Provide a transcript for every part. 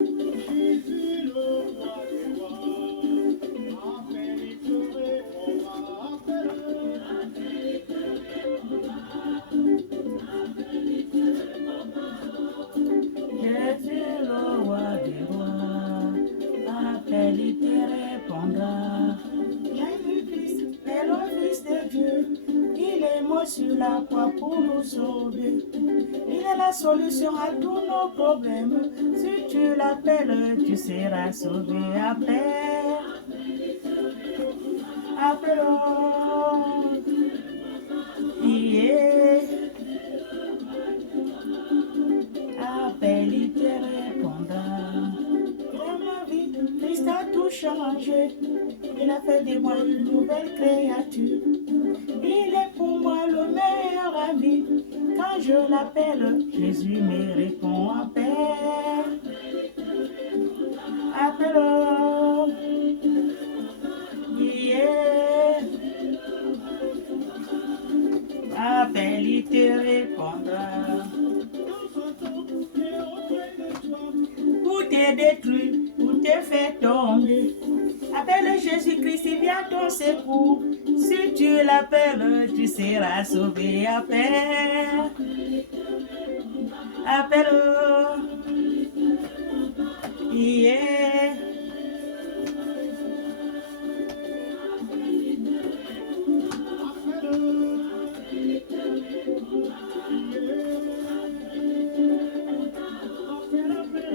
Jésus, le roi des rois, appelle, il te répondra, Jésus, le roi des rois, appelle, il te répondra. Jésus-Christ est le Fils de Dieu, il est mort sur la croix pour nous sauver. Il est la solution à tous nos problèmes. Si tu l'appelles, tu seras sauvé. Appelle, appelle, yeah. Appelle, il te répondra. Dans ma vie, Christ a tout changé. Il a fait de moi une nouvelle créature. Il est pour moi le meilleur ami. Quand je l'appelle, Jésus me répond. Appelle, appelle, yeah. Appelle, il te répondra. Pour te détruire, pour te faire tomber. Appelle Jésus-Christ, il vient à ton secours. Si tu l'appelles, tu seras sauvé. Appelle, appelle, yeah.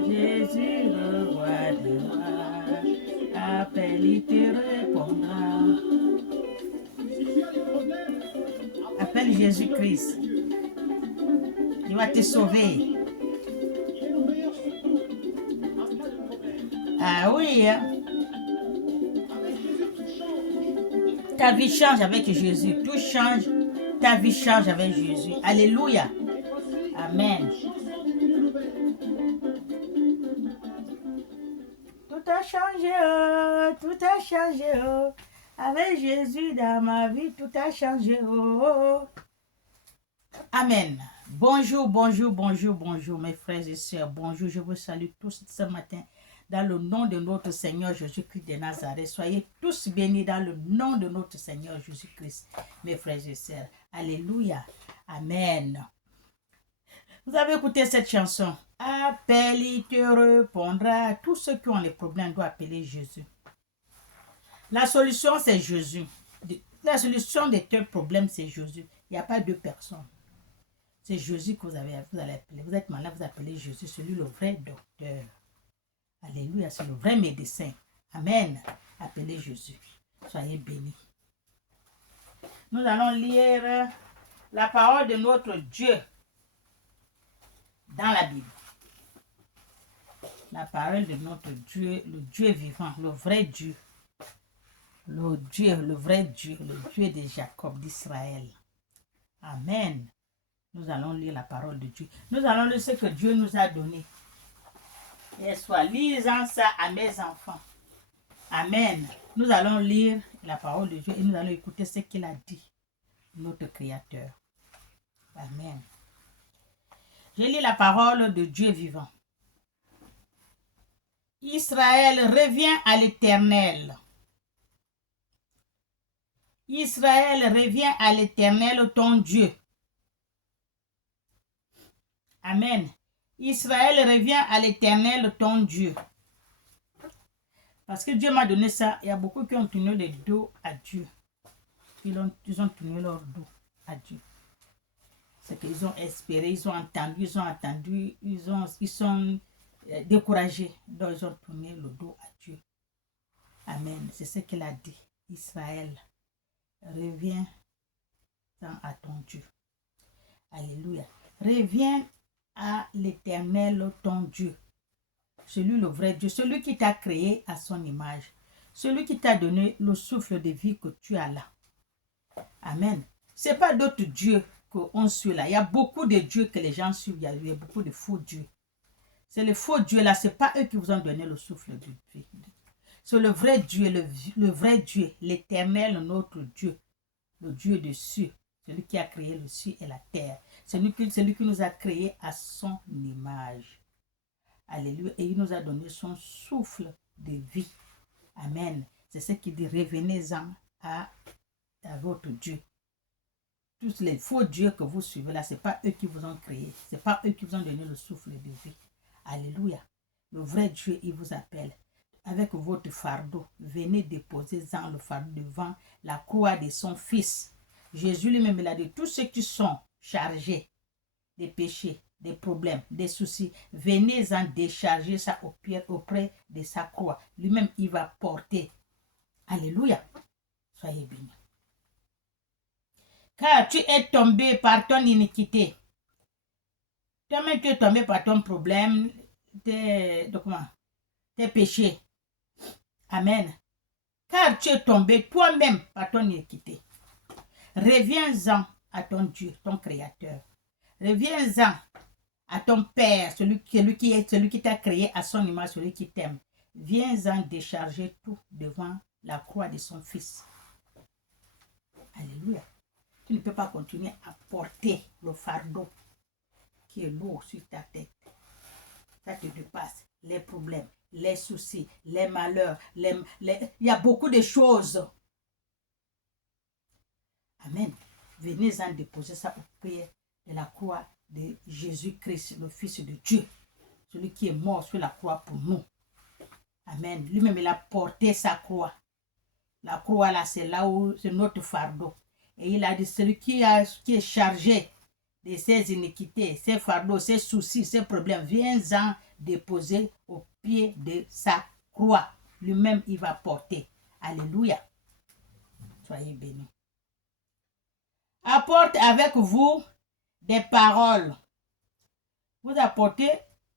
Jésus, le roi des rois, appelle, il te répondra. Appelle Jésus-Christ, il va te sauver. Ah oui, hein? Ta vie change avec Jésus. Tout change, ta vie change avec Jésus. Alléluia. Amen. Tout a changé, oh, tout a changé, oh. Avec Jésus dans ma vie, tout a changé, oh. Amen. Bonjour, bonjour, bonjour, bonjour, mes frères et sœurs. Bonjour, je vous salue tous ce matin dans le nom de notre Seigneur Jésus-Christ de Nazareth. Soyez tous bénis dans le nom de notre Seigneur Jésus-Christ, mes frères et sœurs. Alléluia. Amen. Vous avez écouté cette chanson. Appelle, il te répondra. Tous ceux qui ont les problèmes doivent appeler Jésus. La solution, c'est Jésus. La solution de tes problèmes, c'est Jésus. Il n'y a pas deux personnes. C'est Jésus que vous allez appeler. Vous êtes malade, vous appelez Jésus, celui le vrai docteur. Alléluia, c'est le vrai médecin. Amen. Appelez Jésus. Soyez bénis. Nous allons lire la parole de notre Dieu dans la Bible. La parole de notre Dieu, le Dieu vivant, le vrai Dieu. Le Dieu, le vrai Dieu, le Dieu de Jacob, d'Israël. Amen. Nous allons lire la parole de Dieu. Nous allons lire ce que Dieu nous a donné. Et soit lisant ça à mes enfants. Amen. Nous allons lire la parole de Dieu et nous allons écouter ce qu'il a dit, notre Créateur. Amen. Je lis la parole de Dieu vivant. Israël, reviens à l'Éternel. Israël, reviens à l'Éternel, ton Dieu. Amen. Israël, reviens à l'Éternel, ton Dieu. Parce que Dieu m'a donné ça, il y a beaucoup qui ont tourné le dos à Dieu. Ils ont tourné leur dos à Dieu. C'est qu'ils ont espéré, ils ont entendu, ils sont découragés. Donc ils ont tourné le dos à Dieu. Amen. C'est ce qu'il a dit. Israël, reviens à ton Dieu. Alléluia. Reviens à l'Éternel, ton Dieu. Celui le vrai Dieu, celui qui t'a créé à son image, celui qui t'a donné le souffle de vie que tu as là. Amen. Ce n'est pas d'autres dieux qu'on suit là. Il y a beaucoup de dieux que les gens suivent, il y a beaucoup de faux dieux. C'est les faux dieux là, ce n'est pas eux qui vous ont donné le souffle de vie. C'est le vrai Dieu, le vrai Dieu, l'Éternel, notre Dieu, le Dieu des cieux, celui qui a créé le ciel et la terre, celui qui nous a créés à son image. Alléluia. Et il nous a donné son souffle de vie. Amen. C'est ce qu'il dit, revenez-en à votre Dieu. Tous les faux dieux que vous suivez là, ce n'est pas eux qui vous ont créé. Ce n'est pas eux qui vous ont donné le souffle de vie. Alléluia. Le vrai Dieu, il vous appelle. Avec votre fardeau, venez déposer-en le fardeau devant la croix de son Fils. Jésus lui-même, il a dit, tous ceux qui sont chargés des péchés, des problèmes, des soucis, venez-en décharger ça auprès de sa croix. Lui-même, il va porter. Alléluia. Soyez bénis. Car tu es tombé par ton iniquité. Toi-même, tu es tombé par ton problème, tes péchés. Amen. Car tu es tombé toi-même par ton iniquité. Reviens-en à ton Dieu, ton Créateur. Reviens-en à ton Père, celui qui t'a créé à son image, celui qui t'aime. Viens-en décharger tout devant la croix de son Fils. Alléluia. Tu ne peux pas continuer à porter le fardeau qui est lourd sur ta tête. Ça te dépasse. Les problèmes, les soucis, les malheurs. Il y a beaucoup de choses. Amen. Venez-en déposer ça au pied de la croix de Jésus-Christ, le Fils de Dieu. Celui qui est mort sur la croix pour nous. Amen. Lui-même, il a porté sa croix. La croix, là, c'est là où c'est notre fardeau. Et il a dit, celui qui est chargé de ses iniquités, ses fardeaux, ses soucis, ses problèmes, viens-en déposer au pied de sa croix. Lui-même, il va porter. Alléluia. Soyez bénis. Apporte avec vous des paroles. Vous apportez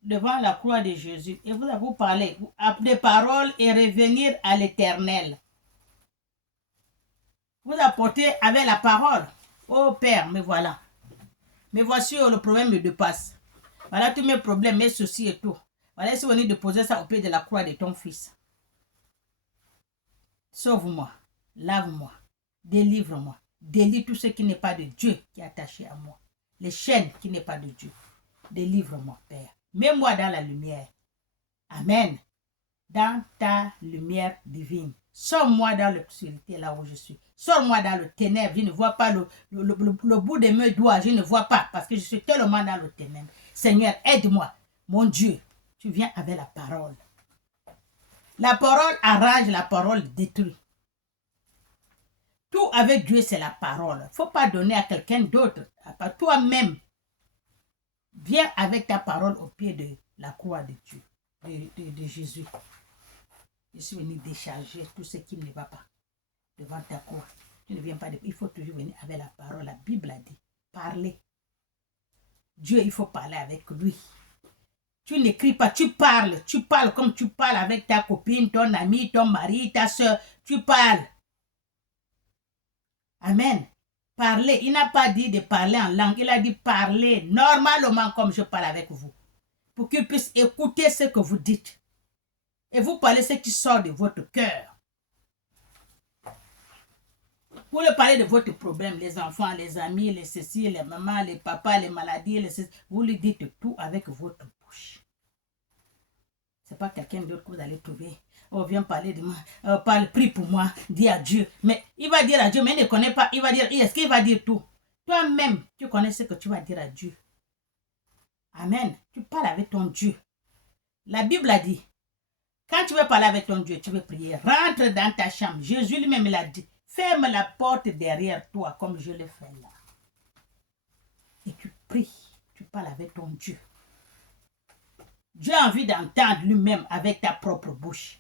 devant la croix de Jésus et vous parlez des paroles et revenir à l'Éternel. Vous apportez avec la parole. Oh Père, me voilà. Me voici, le problème me dépasse. Voilà tous mes problèmes, mes soucis et tout. Voilà, si vous venez de poser ça au pied de la croix de ton Fils. Sauve-moi, lave-moi, délivre-moi. Délie tout ce qui n'est pas de Dieu qui est attaché à moi. Les chaînes qui n'est pas de Dieu. Délivre-moi, Père. Mets-moi dans la lumière. Amen. Dans ta lumière divine. Sors-moi dans l'obscurité là où je suis. Sors-moi dans le ténèbre. Je ne vois pas le bout de mes doigts. Je ne vois pas parce que je suis tellement dans le ténèbre. Seigneur, aide-moi. Mon Dieu, tu viens avec la parole. La parole arrange, la parole détruit. Tout avec Dieu, c'est la parole. Il ne faut pas donner à quelqu'un d'autre. À toi-même. Viens avec ta parole au pied de la croix de Dieu, de Jésus. Je suis venu décharger tout ce qui ne va pas devant ta croix. Tu ne viens pas il faut toujours venir avec la parole. La Bible a dit, parler. Dieu, il faut parler avec lui. Tu n'écris pas, tu parles. Tu parles comme tu parles avec ta copine, ton ami, ton mari, ta soeur. Tu parles. Amen. Parler. Il n'a pas dit de parler en langue. Il a dit parler normalement comme je parle avec vous. Pour qu'il puisse écouter ce que vous dites. Et vous parlez ce qui sort de votre cœur. Vous lui parlez de votre problème, les enfants, les amis, les ceci, les mamans, les papas, les maladies, les ceci. Vous lui dites tout avec votre bouche. Ce n'est pas quelqu'un d'autre que vous allez trouver. Oh, viens parler de moi. Prie pour moi. Dis à Dieu. Mais il va dire à Dieu, mais il ne connaît pas. Il va dire, est-ce qu'il va dire tout? Toi-même, tu connais ce que tu vas dire à Dieu. Amen. Tu parles avec ton Dieu. La Bible a dit, quand tu veux parler avec ton Dieu, tu veux prier. Rentre dans ta chambre. Jésus lui-même l'a dit. Ferme la porte derrière toi comme je le fais là. Et tu pries. Tu parles avec ton Dieu. Dieu a envie d'entendre lui-même avec ta propre bouche.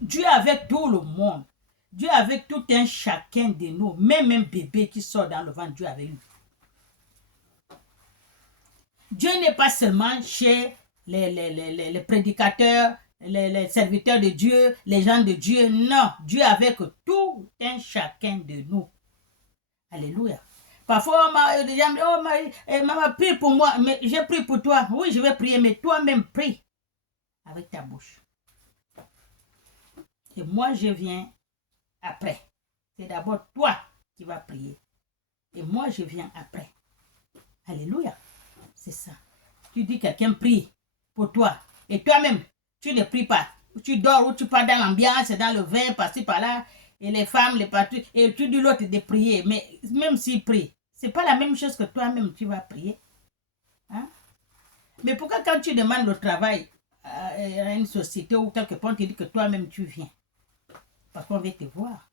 Dieu avec tout le monde. Dieu avec tout un chacun de nous. Même un bébé qui sort dans le ventre, Dieu avec lui. Dieu n'est pas seulement chez les prédicateurs, les serviteurs de Dieu, les gens de Dieu. Non, Dieu avec tout un chacun de nous. Alléluia. Parfois, maman, prie pour moi, mais je prie pour toi. Oui, je vais prier, mais toi-même prie avec ta bouche. Et moi, je viens après. C'est d'abord toi qui vas prier. Et moi, je viens après. Alléluia. C'est ça. Tu dis quelqu'un prie. pour toi. Et toi-même, tu ne pries pas. Tu dors ou tu pars dans l'ambiance, dans le vin, par-ci, par-là, et les femmes, les partout, et tu dis l'autre de prier. Mais même s'il prie, c'est pas la même chose que toi-même, tu vas prier. Hein? Mais pourquoi quand tu demandes le travail à une société ou quelque part, on te dit que toi-même tu viens? Parce qu'on veut te voir.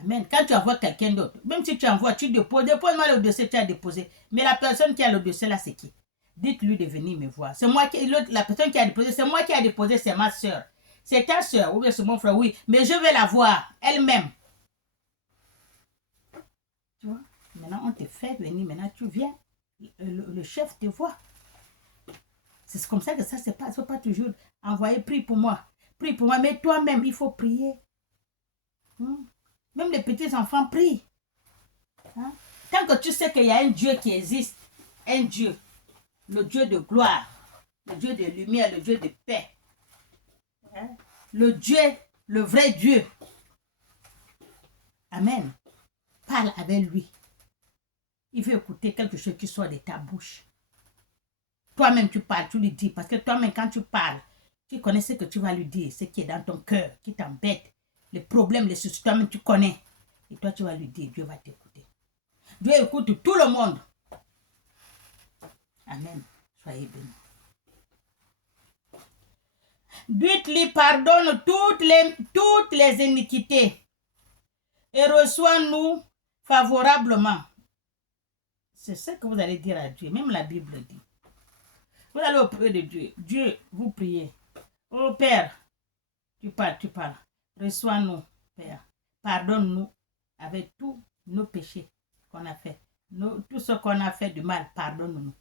Amen. Quand tu envoies quelqu'un d'autre, même si tu envoies, tu déposes, dépose-moi le dossier que tu as déposé. Mais la personne qui a le dossier là, c'est qui? Dites-lui de venir me voir. C'est moi qui, la personne qui a déposé, c'est moi qui a déposé, c'est ma soeur. C'est ta soeur, ou bien c'est mon frère, oui. Mais je vais la voir, elle-même. Tu vois? Maintenant, on te fait venir, maintenant tu viens. Le chef te voit. C'est comme ça que ça se passe. Il ne faut pas toujours envoyer, prie pour moi. Prie pour moi, mais toi-même, il faut prier. Même les petits enfants prient. Hein? Tant que tu sais qu'il y a un Dieu qui existe, un Dieu, le Dieu de gloire, le Dieu de lumière, le Dieu de paix, hein? Le Dieu, le vrai Dieu. Amen. Parle avec lui. Il veut écouter quelque chose qui sort de ta bouche. Toi-même, tu parles, tu lui dis, parce que toi-même, quand tu parles, tu connais ce que tu vas lui dire, ce qui est dans ton cœur, qui t'embête, les problèmes, les soucis, toi-même, tu connais. Et toi, tu vas lui dire, Dieu va t'écouter. Dieu écoute tout le monde. Amen. Soyez bénis. Dites-lui, pardonne toutes les iniquités et reçois-nous favorablement. C'est ce que vous allez dire à Dieu. Même la Bible dit. Vous allez auprès de Dieu. Dieu, vous priez. Oh Père, tu parles. Reçois-nous, Père. Pardonne-nous avec tous nos péchés qu'on a fait. Tout ce qu'on a fait de mal, pardonne-nous.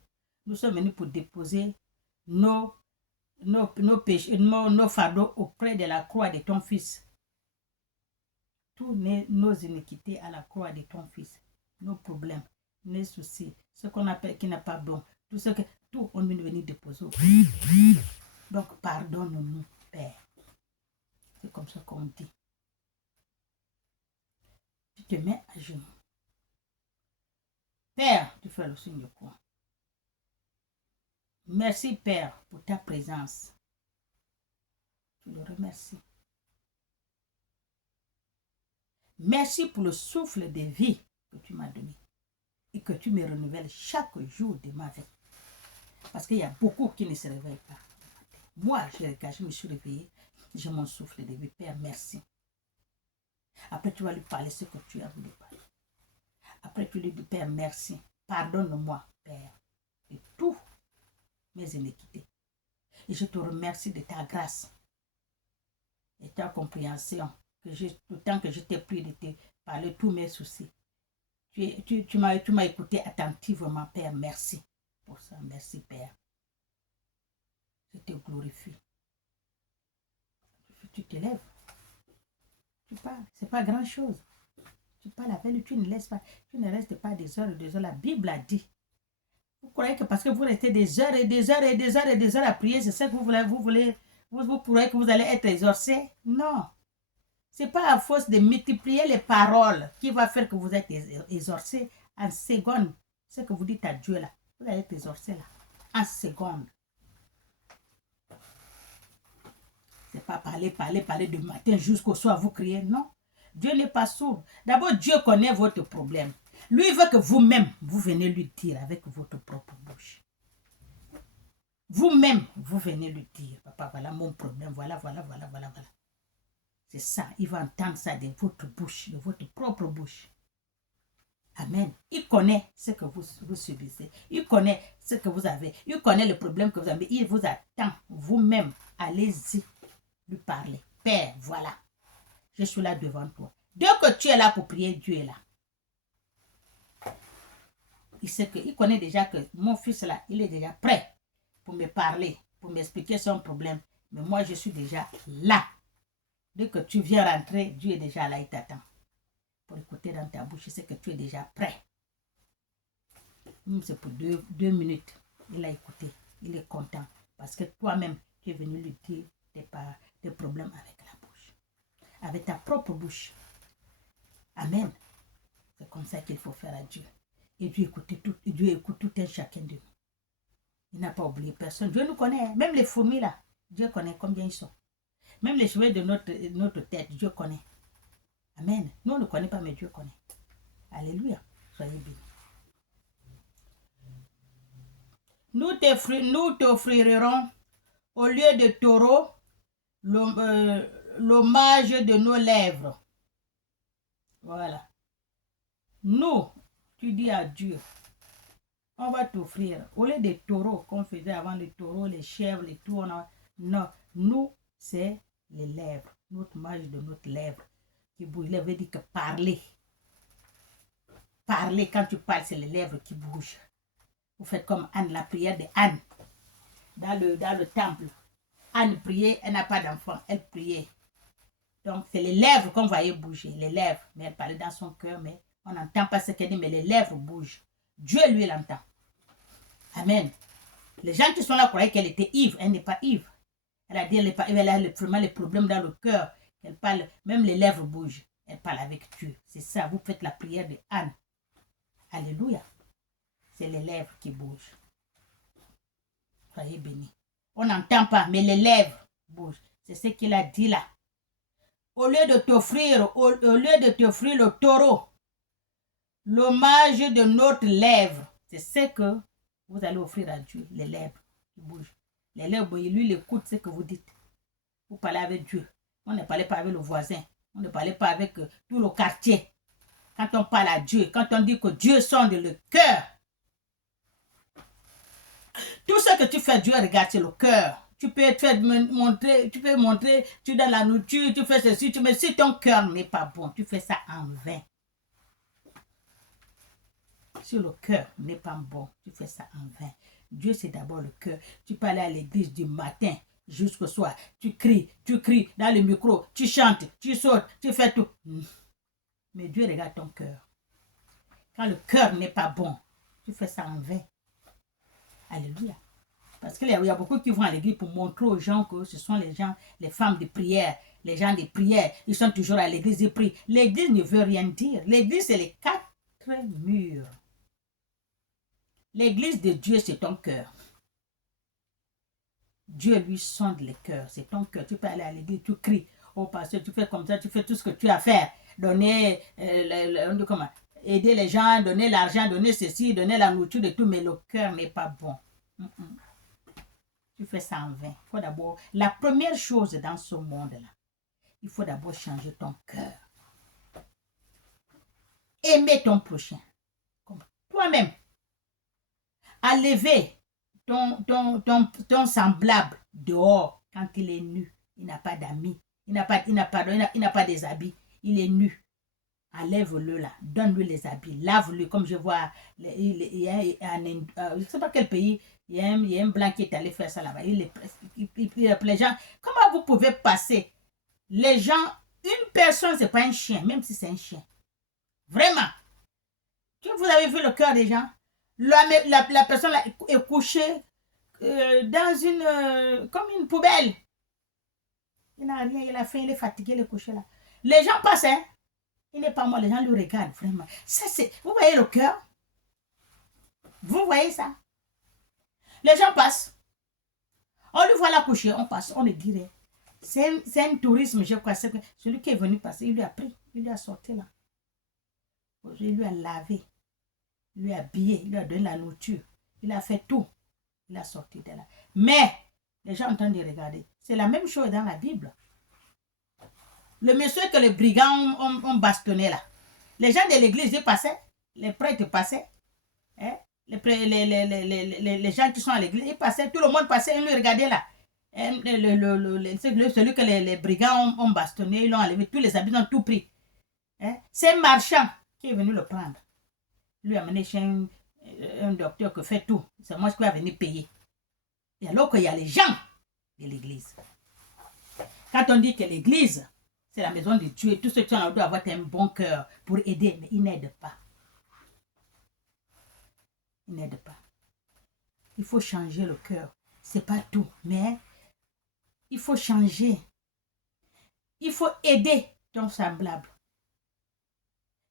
Nous sommes venus pour déposer nos péchés, nos fardeaux auprès de la croix de ton Fils. Tous nos iniquités à la croix de ton Fils. Nos problèmes, nos soucis, ce qu'on appelle qui n'est pas bon. Tout on est venu déposer auprès de toi. Donc pardonne-nous, Père. C'est comme ça qu'on dit. Tu te mets à genoux. Père, tu fais le signe de croix. Merci, Père, pour ta présence. Je le remercie. Merci pour le souffle de vie que tu m'as donné et que tu me renouvelles chaque jour de ma vie. Parce qu'il y a beaucoup qui ne se réveillent pas. Moi, je me suis réveillée, j'ai mon souffle de vie. Père, merci. Après, tu vas lui parler ce que tu as voulu parler. Après, tu lui dis, Père, merci. Pardonne-moi, Père, de tous mes iniquités. Et je te remercie de ta grâce et ta compréhension. Tout le temps que je t'ai pris de te parler tous mes soucis. Tu m'as écouté attentivement, Père. Merci pour ça. Merci, Père. Je te glorifie. Tu te lèves. Tu parles. Ce n'est pas grand-chose. Tu parles avec lui. Tu ne restes pas des heures et des heures. La Bible a dit. Vous croyez que parce que vous restez des heures et des heures et des heures et des heures à prier, c'est ça que vous croyez que vous allez être exaucé? Non. Ce n'est pas à force de multiplier les paroles qui va faire que vous êtes exaucé en seconde. Ce que vous dites à Dieu là, vous allez être exaucé là, en seconde. Ce n'est pas parler du matin jusqu'au soir, vous criez. Non. Dieu n'est pas sourd. D'abord, Dieu connaît votre problème. Lui veut que vous-même, vous venez lui dire avec votre propre bouche. Vous-même, vous venez lui dire, papa, voilà mon problème, voilà. C'est ça, il va entendre ça de votre bouche, de votre propre bouche. Amen. Il connaît ce que vous subissez. Il connaît ce que vous avez. Il connaît le problème que vous avez. Il vous attend. Vous-même, allez-y lui parler. Père, voilà. Je suis là devant toi. Dès que tu es là pour prier, Dieu est là. Il connaît déjà que mon fils là, il est déjà prêt pour me parler, pour m'expliquer son problème. Mais moi, je suis déjà là. Dès que tu viens rentrer, Dieu est déjà là, il t'attend. Pour écouter dans ta bouche, c'est que tu es déjà prêt. C'est pour deux minutes. Il a écouté. Il est content. Parce que toi-même, tu es venu lui dire tes problèmes avec la bouche. Avec ta propre bouche. Amen. C'est comme ça qu'il faut faire à Dieu. Et Dieu écoute tout un chacun de nous. Il n'a pas oublié personne. Dieu nous connaît. Même les fourmis là, Dieu connaît combien ils sont. Même les cheveux de notre tête, Dieu connaît. Amen. Nous, on ne connaît pas, mais Dieu connaît. Alléluia. Soyez bénis. Nous t'offrirons au lieu de taureau l'hommage de nos lèvres. Voilà. Nous, tu dis à Dieu, on va t'offrir, au lieu des taureaux qu'on faisait avant, les taureaux, les chèvres, les tout, non, nous, c'est les lèvres, notre image de notre lèvre qui bouge. Il veut dire que parler. Parler, quand tu parles, c'est les lèvres qui bougent. Vous faites comme Anne, la prière de Anne, dans le temple. Anne priait, elle n'a pas d'enfant, elle priait. Donc, c'est les lèvres qu'on voyait bouger, les lèvres. Mais elle parlait dans son cœur, mais on n'entend pas ce qu'elle dit, mais les lèvres bougent. Dieu, lui, l'entend. Amen. Les gens qui sont là croyaient qu'elle était ivre. Elle n'est pas ivre. Elle a dit, elle a vraiment les problèmes dans le cœur. Elle parle, même les lèvres bougent. Elle parle avec Dieu. C'est ça, vous faites la prière de Anne. Alléluia. C'est les lèvres qui bougent. Soyez bénis. On n'entend pas, mais les lèvres bougent. C'est ce qu'il a dit là. Au lieu de t'offrir le taureau, l'hommage de notre lèvre, c'est ce que vous allez offrir à Dieu, les lèvres qui bougent. Les lèvres, lui, il écoute ce que vous dites. Vous parlez avec Dieu. On ne parle pas avec le voisin. On ne parle pas avec tout le quartier. Quand on parle à Dieu, quand on dit que Dieu sonde le cœur, tout ce que tu fais, Dieu regarde, c'est le cœur. Tu peux montrer, tu donnes la nourriture, tu fais ceci, mais si ton cœur n'est pas bon, tu fais ça en vain. Si le cœur n'est pas bon, tu fais ça en vain. Dieu, c'est d'abord le cœur. Tu peux aller à l'église du matin jusqu'au soir. Tu cries dans le micro, tu chantes, tu sautes, tu fais tout. Mais Dieu regarde ton cœur. Quand le cœur n'est pas bon, tu fais ça en vain. Alléluia. Parce qu'il y a beaucoup qui vont à l'église pour montrer aux gens que ce sont les gens, les femmes de prière, les gens de prière. Ils sont toujours à l'église, ils prient. L'église ne veut rien dire. L'église, c'est les 4 murs. L'église de Dieu, c'est ton cœur. Dieu lui sonde le cœur. C'est ton cœur. Tu peux aller à l'église, tu cries. Oh pasteur, tu fais comme ça, tu fais tout ce que tu as à faire. Donner, aider les gens, donner l'argent, donner ceci, donner la nourriture de tout, mais le cœur n'est pas bon. Tu fais ça en vain. Il faut d'abord, la première chose dans ce monde-là, il faut d'abord changer ton cœur. Aimer ton prochain. Comme toi-même. À lever ton semblable dehors quand il est nu. Il n'a pas d'amis. Il n'a pas des habits. Il est nu. Enlève-le là. Donne-lui les habits. Lave-le. Comme je vois, je ne sais pas quel pays, il y a un blanc qui est allé faire ça là-bas. Les gens, comment vous pouvez passer? Les gens, une personne, ce n'est pas un chien, même si c'est un chien. Vraiment. Vous avez vu le cœur des gens? La personne là est couchée dans comme une poubelle. Il n'a rien, il a faim, il est fatigué, il est couché là. Les gens passent, hein? Il n'est pas mort, les gens le regardent vraiment. Ça, vous voyez le cœur? Vous voyez ça? Les gens passent. On lui voit la coucher, on passe, on le dirait. C'est un tourisme, je crois. Celui qui est venu passer, il lui a pris, il lui a sorti là. Il lui a lavé. Il lui a habillé, il lui a donné la nourriture, il a fait tout, il a sorti de là. Mais, les gens ont train de regarder, c'est la même chose dans la Bible. Le monsieur que les brigands ont bastonné là, les gens de l'église, ils passaient, les prêtres passaient, hein? Les gens qui sont à l'église, ils passaient, tout le monde passait, ils le regardaient là. Celui que les brigands ont bastonné, ils l'ont enlevé, tous les habits ont tout pris. Hein? C'est un marchand qui est venu le prendre. Lui a amené chez un docteur qui fait tout. C'est moi qui vais venir payer. Et alors qu'il y a les gens de l'église. Quand on dit que l'église, c'est la maison de Dieu, tous ceux qui doivent avoir un bon cœur pour aider, mais ils n'aident pas. Ils n'aident pas. Il faut changer le cœur. C'est pas tout, mais il faut changer. Il faut aider ton semblable.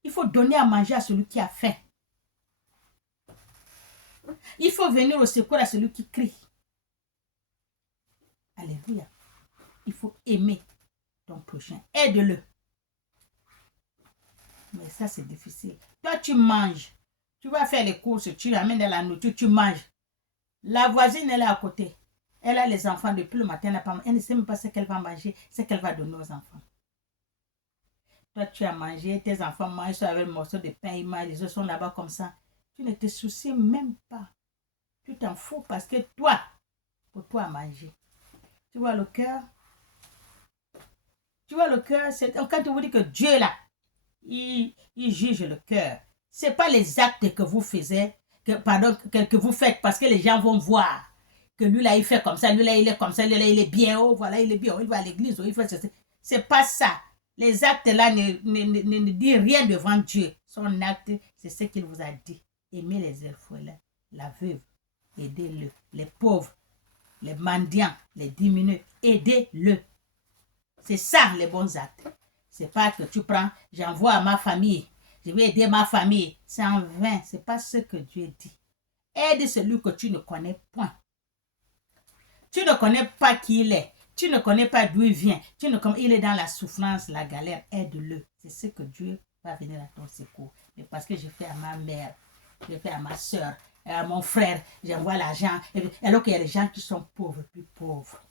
Il faut donner à manger à celui qui a faim. Il faut venir au secours à celui qui crie. Alléluia. Il faut aimer ton prochain. Aide-le. Mais ça, c'est difficile. Toi, tu manges. Tu vas faire les courses, tu amènes de la nourriture, tu manges. La voisine, elle est à côté. Elle a les enfants depuis le matin. Elle ne sait même pas ce qu'elle va manger, ce qu'elle va donner aux enfants. Toi, tu as mangé, tes enfants mangent avec un morceau de pain, ils mangent, les autres sont là-bas comme ça. Tu ne te soucies même pas. Tu t'en fous parce que toi, pour toi, manger. Tu vois le cœur? Tu vois le cœur, c'est quand tu vous dis que Dieu là, il juge le cœur. Ce n'est pas les actes que vous faites, que vous faites parce que les gens vont voir que lui là il fait comme ça, lui là il est comme ça, lui là il est bien, oh voilà il est bien, oh, il va à l'église, oh, il fait ceci. C'est pas ça. Les actes là ne disent rien devant Dieu. Son acte, c'est ce qu'il vous a dit. Aimez les orphelins, la veuve, aidez-le, les pauvres, les mendiants, les diminués, aidez-le. C'est ça les bons actes. C'est pas que tu prends, j'envoie à ma famille, je vais aider ma famille. C'est en vain, c'est pas ce que Dieu dit. Aide celui que tu ne connais point. Tu ne connais pas qui il est. Tu ne connais pas d'où il vient. Il est dans la souffrance, la galère. Aide-le. C'est ce que Dieu va venir à ton secours. Mais parce que j'ai fait à ma mère, j'ai fait à ma soeur, à mon frère, j'envoie l'argent. Alors qu'il y a des gens qui sont pauvres, plus pauvres.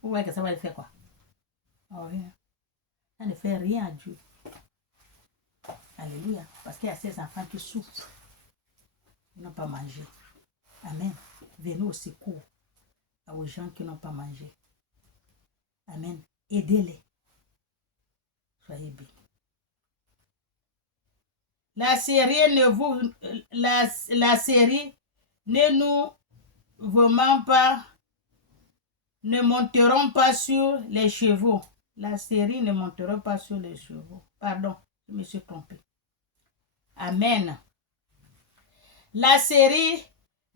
Vous voyez que ça va le faire quoi? Oh, rien. Ça ne fait rien à Dieu. Alléluia. Parce qu'il y a ces enfants qui souffrent. Ils n'ont pas mangé. Amen. Venez au secours aux gens qui n'ont pas mangé. Amen. Aidez-les. Soyez bénis. La série ne nous vraiment pas, ne monteront pas sur les chevaux. La série ne montera pas sur les chevaux. Pardon, je me suis trompé. Amen. La série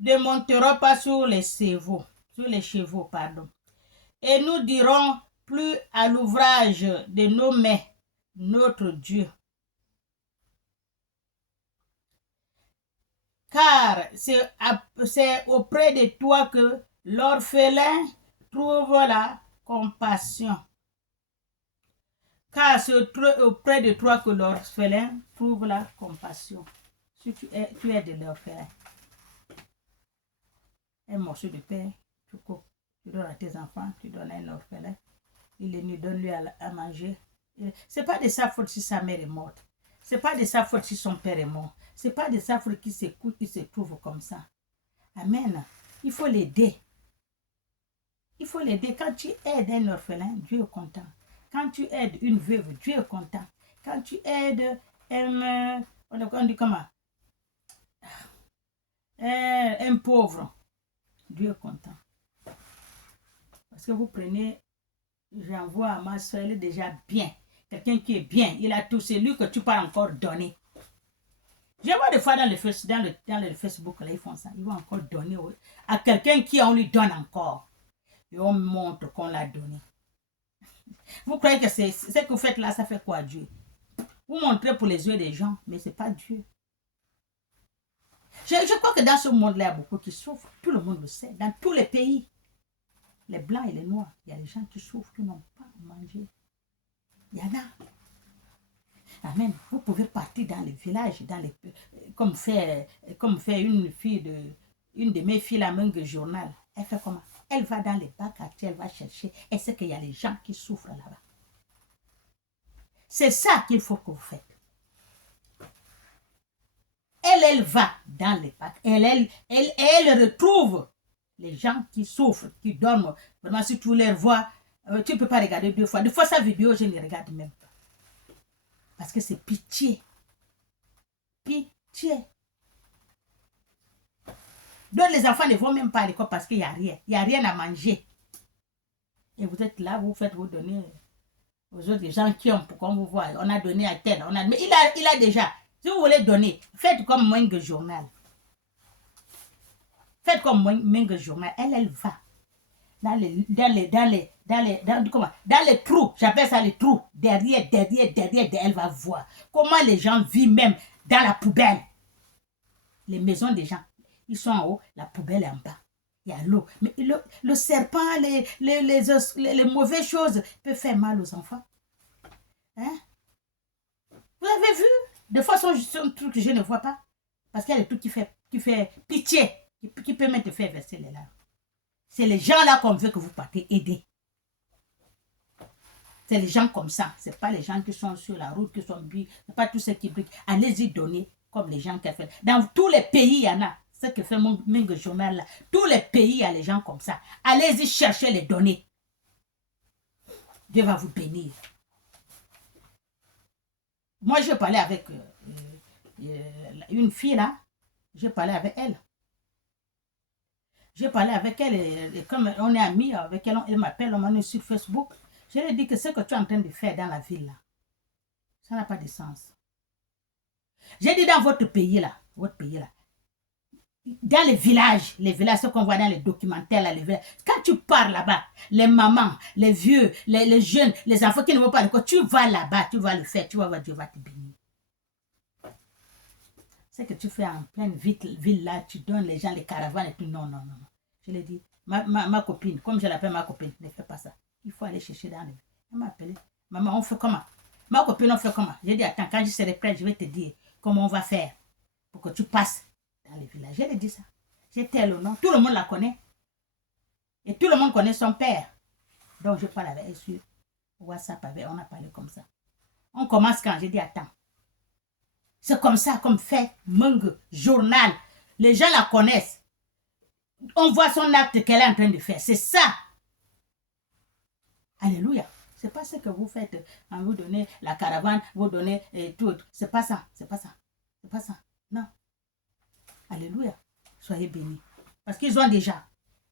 ne montera pas sur les chevaux. Sur les chevaux, pardon. Et nous dirons plus à l'ouvrage de nos mains, notre Dieu. Car c'est auprès de toi que l'orphelin trouve la compassion. Car c'est auprès de toi que l'orphelin trouve la compassion. Si tu aides l'orphelin, un morceau de pain, tu coupes, tu donnes à tes enfants, tu donnes à un orphelin, il est nu, donne-lui à manger. Ce n'est pas de sa faute si sa mère est morte. Ce n'est pas de sa faute si son père est mort. Ce n'est pas de sa faute qu'il s'écoute, qu'il se trouve comme ça. Amen. Il faut l'aider. Il faut l'aider. Quand tu aides un orphelin, Dieu est content. Quand tu aides une veuve, Dieu est content. Quand tu aides on dit comment? Un pauvre, Dieu est content. Parce que vous prenez, j'envoie à ma soeur, elle est déjà bien. Quelqu'un qui est bien, il a tout, c'est lui que tu peux encore donner. Je vois des fois dans le Facebook, là, ils font ça. Ils vont encore donner à quelqu'un qui on lui donne encore. Et on montre qu'on l'a donné. Vous croyez que c'est ce que vous faites là, ça fait quoi Dieu? Vous montrez pour les yeux des gens, mais ce n'est pas Dieu. Je crois que dans ce monde-là, il y a beaucoup qui souffrent. Tout le monde le sait. Dans tous les pays, les blancs et les noirs, il y a des gens qui souffrent, qui n'ont pas à manger. Il y en a. Amen. Vous pouvez partir dans les villages, comme fait une de mes filles, la Mangue Journal. Elle fait comment? Elle va dans les bacs à thé, elle va chercher. Elle sait qu'il y a des gens qui souffrent là-bas. C'est ça qu'il faut que vous faites. Elle va dans les bacs. Elle retrouve les gens qui souffrent, qui dorment. Vraiment, si tu les vois, tu ne peux pas regarder deux fois. Deux fois sa vidéo, je ne regarde même pas. Parce que c'est pitié. Pitié. Donc les enfants ne vont même pas à l'école parce qu'il n'y a rien. Il n'y a rien à manger. Et vous êtes là, vous donnez aux autres gens qui ont, pour qu'on vous voit. On a donné à tel. Mais il a déjà. Si vous voulez donner, faites comme Mangue Journal. Faites comme Mangue Journal. Elle va dans les trous. J'appelle ça les trous. Derrière, elle va voir comment les gens vivent même dans la poubelle. Les maisons des gens. Ils sont en haut, la poubelle est en bas. Il y a l'eau. Mais le serpent, les mauvaises choses peuvent faire mal aux enfants. Hein? Vous avez vu? Des fois, ce sont des trucs que je ne vois pas. Parce qu'il y a des trucs qui fait pitié, qui peut même te faire verser les larmes. C'est les gens-là qu'on veut que vous partez aider. C'est les gens comme ça. Ce n'est pas les gens qui sont sur la route, qui sont bu. Ce n'est pas tous ceux qui briquent. Allez-y donner comme les gens qui ont fait. Dans tous les pays, il y en a. Ce que fait mon journal là. Tous les pays, il y a les gens comme ça. Allez-y chercher les données. Dieu va vous bénir. Moi, je parlais avec une fille là. J'ai parlé avec elle. J'ai parlé avec elle et comme on est amis avec elle, elle m'appelle, on est sur Facebook. Je lui ai dit que ce que tu es en train de faire dans la ville là, ça n'a pas de sens. J'ai dit dans votre pays là, dans les villages, ce qu'on voit dans les documentaires là, les villages, quand tu pars là-bas, les mamans, les vieux, les jeunes, les enfants qui ne vont pas à l'école, tu vas là-bas, tu vas le faire, tu vas voir, Dieu va te bénir. C'est que tu fais en pleine ville là, tu donnes les gens les caravanes et tout. Non, non, non. Je l'ai dit, ma copine, comme je l'appelle ma copine, ne fais pas ça. Il faut aller chercher dans les... Elle m'a appelé. Maman, on fait comment? Ma copine, on fait comment? J'ai dit, attends, quand je serai prête, je vais te dire comment on va faire pour que tu passes dans les villages. Je lui ai dit ça. J'ai tel nom. Tout le monde la connaît. Et tout le monde connaît son père. Donc, je parle avec elle sur WhatsApp. On a parlé comme ça. On commence quand? J'ai dit, attends. C'est comme ça qu'on fait Mung Journal. Les gens la connaissent. On voit son acte qu'elle est en train de faire. C'est ça. Alléluia. C'est pas ce que vous faites. Vous donnez la caravane, vous donnez tout. C'est pas ça. C'est pas ça. C'est pas ça. Non. Alléluia. Soyez bénis. Parce qu'ils ont déjà.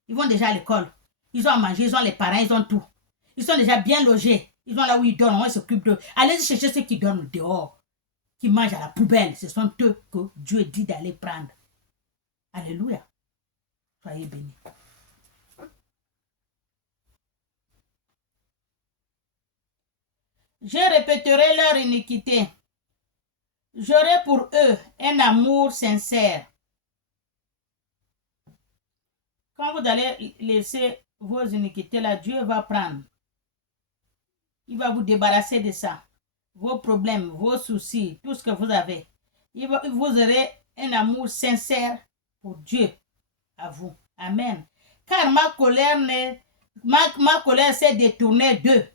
Ils vont déjà à l'école. Ils ont à manger, ils ont les parents, ils ont tout. Ils sont déjà bien logés. Ils ont là où ils dorment. On s'occupe d'eux. Allez chercher ceux qui dorment dehors. Qui mangent à la poubelle. Ce sont eux que Dieu dit d'aller prendre. Alléluia. Soyez bénis. Je répéterai leur iniquité. J'aurai pour eux un amour sincère. Quand vous allez laisser vos iniquités là, Dieu va prendre. Il va vous débarrasser de ça. Vos problèmes, vos soucis, tout ce que vous avez. Vous aurez un amour sincère pour Dieu à vous. Amen. Car ma colère s'est détournée d'eux.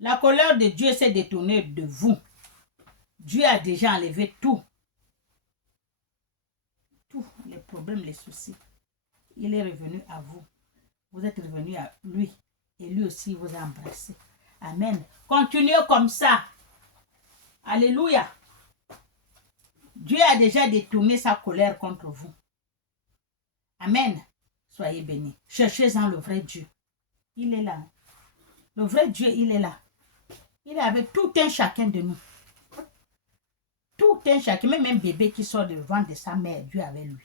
La colère de Dieu s'est détournée de vous. Dieu a déjà enlevé tout. Tous les problèmes, les soucis. Il est revenu à vous. Vous êtes revenu à lui. Et lui aussi vous a embrassé. Amen. Continuez comme ça. Alléluia. Dieu a déjà détourné sa colère contre vous. Amen. Soyez bénis. Cherchez-en le vrai Dieu. Il est là. Le vrai Dieu, il est là. Il est avec tout un chacun de nous. Tout un chacun, même un bébé qui sort du ventre de sa mère, Dieu est avec lui.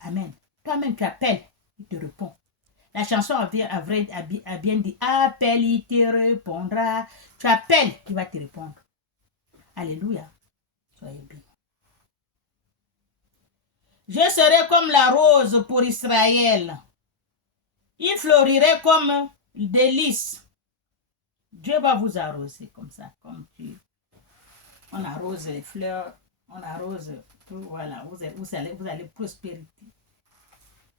Amen. Toi-même, tu appelles, il te répond. La chanson a bien dit, appelle, il te répondra. Tu appelles, il va te répondre. Alléluia. Soyez bénis. Je serai comme la rose pour Israël. Il fleurirait comme des lys. Dieu va vous arroser comme ça, comme tu. On arrose les fleurs, on arrose tout, voilà. Vous allez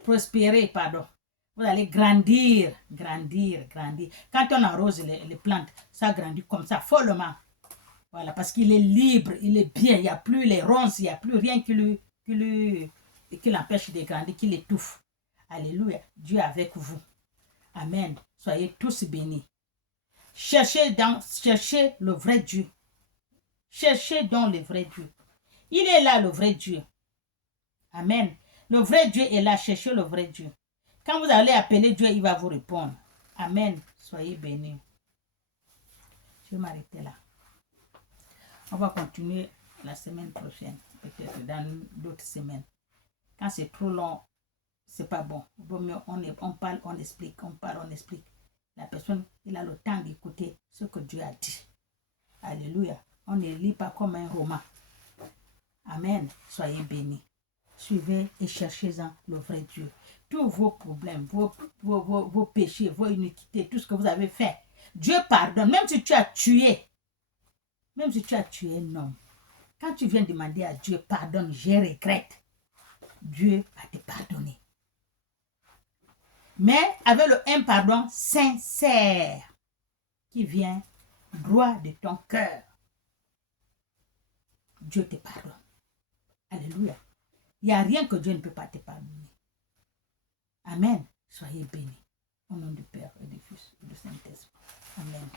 prospérer, pardon. Vous allez grandir. Quand on arrose les plantes, ça grandit comme ça, follement. Voilà, parce qu'il est libre, il est bien, il n'y a plus les ronces, il n'y a plus rien qui l'empêche de grandir, qui l'étouffe. Alléluia. Dieu est avec vous. Amen. Soyez tous bénis. Cherchez le vrai Dieu. Cherchez donc le vrai Dieu. Il est là, le vrai Dieu. Amen. Le vrai Dieu est là. Cherchez le vrai Dieu. Quand vous allez appeler Dieu, il va vous répondre. Amen. Soyez bénis. Je vais m'arrêter là. On va continuer la semaine prochaine. Peut-être dans d'autres semaines. Quand c'est trop long, c'est pas bon. On parle, on explique. On parle, on explique. La personne, il a le temps d'écouter ce que Dieu a dit. Alléluia. On ne lit pas comme un roman. Amen. Soyez bénis. Suivez et cherchez-en le vrai Dieu. Tous vos problèmes, vos péchés, vos iniquités, tout ce que vous avez fait, Dieu pardonne. Même si tu as tué un homme, quand tu viens demander à Dieu, pardonne, je regrette, Dieu va te pardonner. Mais avec un pardon sincère qui vient droit de ton cœur, Dieu te pardonne. Alléluia. Il n'y a rien que Dieu ne peut pas te pardonner. Amen. Soyez bénis. Au nom du Père et du Fils et du Saint-Esprit. Amen.